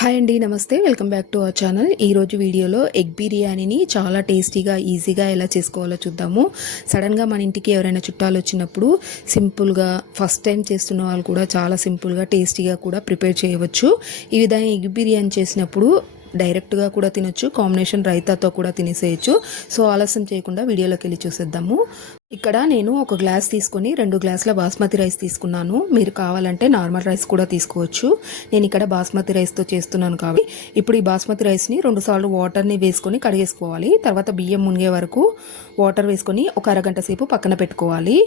Hi అండి నమస్తే. Welcome back to our channel. ఈరోజు వీడియోలో ఎగ్ బిర్యానీని చాలా టేస్టీగా ఈజీగా ఎలా చేసుకోవాలో చూద్దాము. సడన్గా మన ఇంటికి ఎవరైనా చుట్టాలు వచ్చినప్పుడు సింపుల్గా ఫస్ట్ టైం చేస్తున్న వాళ్ళు కూడా చాలా సింపుల్గా టేస్టీగా కూడా ప్రిపేర్ చేయవచ్చు. ఈ విధంగా ఎగ్ బిర్యానీ చేసినప్పుడు డైరెక్ట్గా కూడా తినొచ్చు కాంబినేషన్ రైతాతో కూడా తినేసేయచ్చు. సో ఆలస్యం చేయకుండా వీడియోలోకి వెళ్ళి చూసేద్దాము. ఇక్కడ నేను ఒక గ్లాస్ తీసుకొని రెండు గ్లాసుల బాస్మతి రైస్ తీసుకున్నాను. మీరు కావాలంటే నార్మల్ రైస్ కూడా తీసుకోవచ్చు. నేను ఇక్కడ బాస్మతి రైస్తో చేస్తున్నాను కాబట్టి ఇప్పుడు ఈ బాస్మతి రైస్ని రెండు సార్లు వాటర్ని వేసుకొని కడిగేసుకోవాలి. తర్వాత బియ్యం మునిగే వరకు వాటర్ వేసుకొని ఒక అరగంట సేపు పక్కన పెట్టుకోవాలి.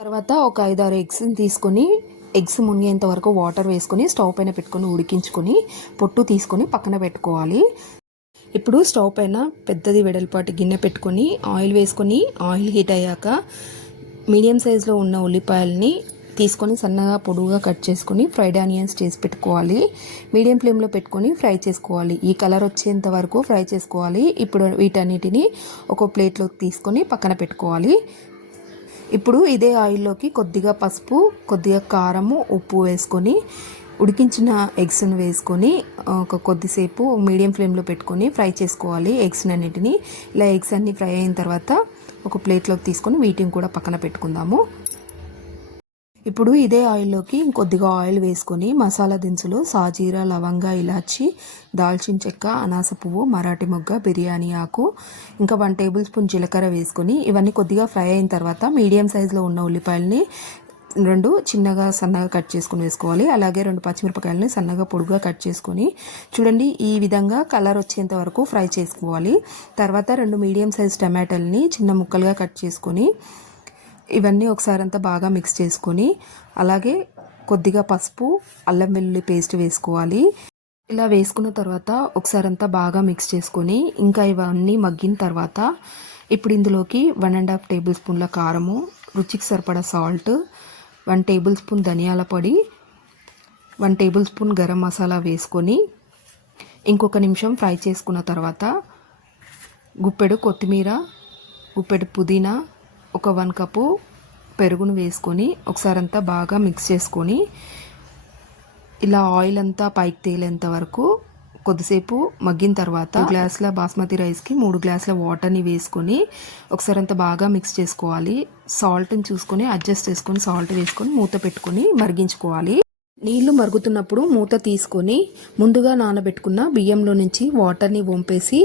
తర్వాత ఒక ఐదారు ఎగ్స్ని తీసుకొని ఎగ్స్ మునిగేంత వరకు వాటర్ వేసుకొని స్టవ్ పైన పెట్టుకొని ఉడికించుకొని పొట్టు తీసుకొని పక్కన పెట్టుకోవాలి. ఇప్పుడు స్టవ్ పైన పెద్దది వెడల్పాటి గిన్నె పెట్టుకొని ఆయిల్ వేసుకొని ఆయిల్ హీట్ అయ్యాక మీడియం సైజులో ఉన్న ఉల్లిపాయలని తీసుకొని సన్నగా పొడువుగా కట్ చేసుకొని ఫ్రైడ్ ఆనియన్స్ చేసి పెట్టుకోవాలి. మీడియం ఫ్లేమ్లో పెట్టుకొని ఫ్రై చేసుకోవాలి. ఈ కలర్ వచ్చేంత వరకు ఫ్రై చేసుకోవాలి. ఇప్పుడు వీటన్నిటిని ఒక ప్లేట్లోకి తీసుకొని పక్కన పెట్టుకోవాలి. ఇప్పుడు ఇదే ఆయిల్లోకి కొద్దిగా పసుపు కొద్దిగా కారము ఉప్పు వేసుకొని ఉడికించిన ఎగ్స్ని వేసుకొని ఒక కొద్దిసేపు మీడియం ఫ్లేమ్లో పెట్టుకొని ఫ్రై చేసుకోవాలి ఎగ్స్ అన్నిటిని ఇలా ఎగ్స్ అన్ని ఫ్రై అయిన తర్వాత ఒక ప్లేట్లోకి తీసుకొని వీటిని కూడా పక్కన పెట్టుకుందాము. ఇప్పుడు ఇదే ఆయిల్లోకి ఇంకొద్దిగా ఆయిల్ వేసుకొని మసాలా దినుసులు సాజీరా లవంగా ఇలాచి దాల్చిన చెక్క అనాస పువ్వు మరాఠీ మొగ్గ బిర్యానీ ఆకు ఇంకా వన్ టేబుల్ స్పూన్ జీలకర్ర వేసుకొని ఇవన్నీ కొద్దిగా ఫ్రై అయిన తర్వాత మీడియం సైజులో ఉన్న ఉల్లిపాయలని రెండు చిన్నగా సన్నగా కట్ చేసుకుని వేసుకోవాలి. అలాగే రెండు పచ్చిమిరపకాయలని సన్నగా పొడుగా కట్ చేసుకొని చూడండి ఈ విధంగా కలర్ వచ్చేంత వరకు ఫ్రై చేసుకోవాలి. తర్వాత రెండు మీడియం సైజ్ టమాటాలని చిన్న ముక్కలుగా కట్ చేసుకొని ఇవన్నీ ఒకసారి అంతా బాగా మిక్స్ చేసుకొని అలాగే కొద్దిగా పసుపు అల్లం వెల్లుల్లి పేస్ట్ వేసుకోవాలి. ఇలా వేసుకున్న తర్వాత ఒకసారి అంతా బాగా మిక్స్ చేసుకొని ఇంకా ఇవన్నీ మగ్గిన తర్వాత ఇప్పుడు ఇందులోకి వన్ అండ్ హాఫ్ టేబుల్ స్పూన్ల కారము రుచికి సరిపడా సాల్ట్ వన్ టేబుల్ స్పూన్ ధనియాల పొడి one table spoon garam masala వేసుకొని ఇంకొక నిమిషం ఫ్రై చేసుకున్న తర్వాత గుప్పెడు కొత్తిమీర గుప్పెడు పుదీనా ఒక వన్ కప్పు పెరుగును వేసుకొని ఒకసారి అంతా బాగా మిక్స్ చేసుకొని ఇలా ఆయిల్ అంతా పైకి తేలేంత వరకు కొద్దిసేపు మగ్గిన తర్వాత గ్లాసుల బాస్మతి రైస్కి మూడు గ్లాసుల వాటర్ని వేసుకొని ఒకసారి అంతా బాగా మిక్స్ చేసుకోవాలి. సాల్ట్ని చూసుకొని అడ్జస్ట్ చేసుకొని సాల్ట్ వేసుకొని మూత పెట్టుకొని మరిగించుకోవాలి. నీళ్ళు మరుగుతున్నప్పుడు మూత తీసుకొని ముందుగా నానబెట్టుకున్న బియ్యంలో నుంచి వాటర్ని వంపేసి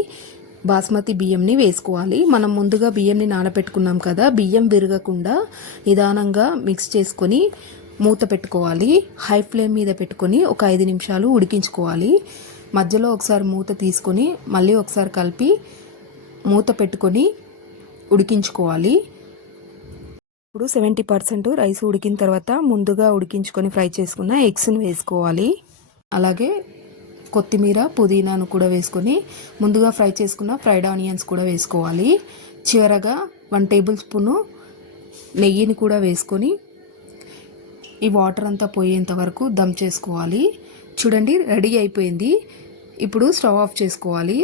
బాస్మతి బియ్యంని వేసుకోవాలి. మనం ముందుగా బియ్యంని నానబెట్టుకున్నాం కదా బియ్యం విరగకుండా నిదానంగా మిక్స్ చేసుకొని మూత పెట్టుకోవాలి. హై ఫ్లేమ్ మీద పెట్టుకొని ఒక ఐదు నిమిషాలు ఉడికించుకోవాలి. మధ్యలో ఒకసారి మూత తీసుకొని మళ్ళీ ఒకసారి కలిపి మూత పెట్టుకొని ఉడికించుకోవాలి. ఇప్పుడు సెవెంటీ పర్సెంట్ రైస్ ఉడికిన తర్వాత ముందుగా ఉడికించుకొని ఫ్రై చేసుకున్న ఎగ్స్ని వేసుకోవాలి. అలాగే కొత్తిమీర పుదీనాను కూడా వేసుకొని ముందుగా ఫ్రై చేసుకున్న ఫ్రైడ్ ఆనియన్స్ కూడా వేసుకోవాలి. చివరగా వన్ టేబుల్ స్పూను నెయ్యిని కూడా వేసుకొని ఈ వాటర్ అంతా పోయేంత వరకు దమ్ చేసుకోవాలి. చూడండి రెడీ అయిపోయింది. ఇప్పుడు స్టవ్ ఆఫ్ చేసుకోవాలి.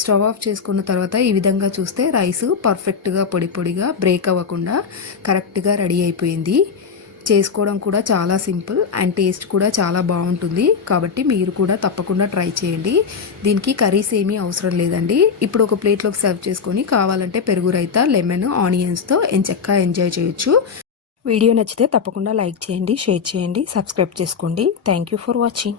స్టవ్ ఆఫ్ చేసుకున్న తర్వాత ఈ విధంగా చూస్తే రైస్ పర్ఫెక్ట్గా పొడి పొడిగా బ్రేక్ అవ్వకుండా కరెక్ట్గా రెడీ అయిపోయింది. చేసుకోవడం కూడా చాలా సింపుల్ అండ్ టేస్ట్ కూడా చాలా బాగుంటుంది. కాబట్టి మీరు కూడా తప్పకుండా ట్రై చేయండి. దీనికి కర్రీస్ ఏమీ అవసరం లేదండి. ఇప్పుడు ఒక ప్లేట్లోకి సర్వ్ చేసుకొని కావాలంటే పెరుగు రైతా లెమన్ ఆనియన్స్తో ఎంచక్కా ఎంజాయ్ చేయొచ్చు. వీడియో నచ్చితే తప్పకుండా లైక్ చేయండి షేర్ చేయండి సబ్స్క్రైబ్ చేసుకోండి. Thank you for watching.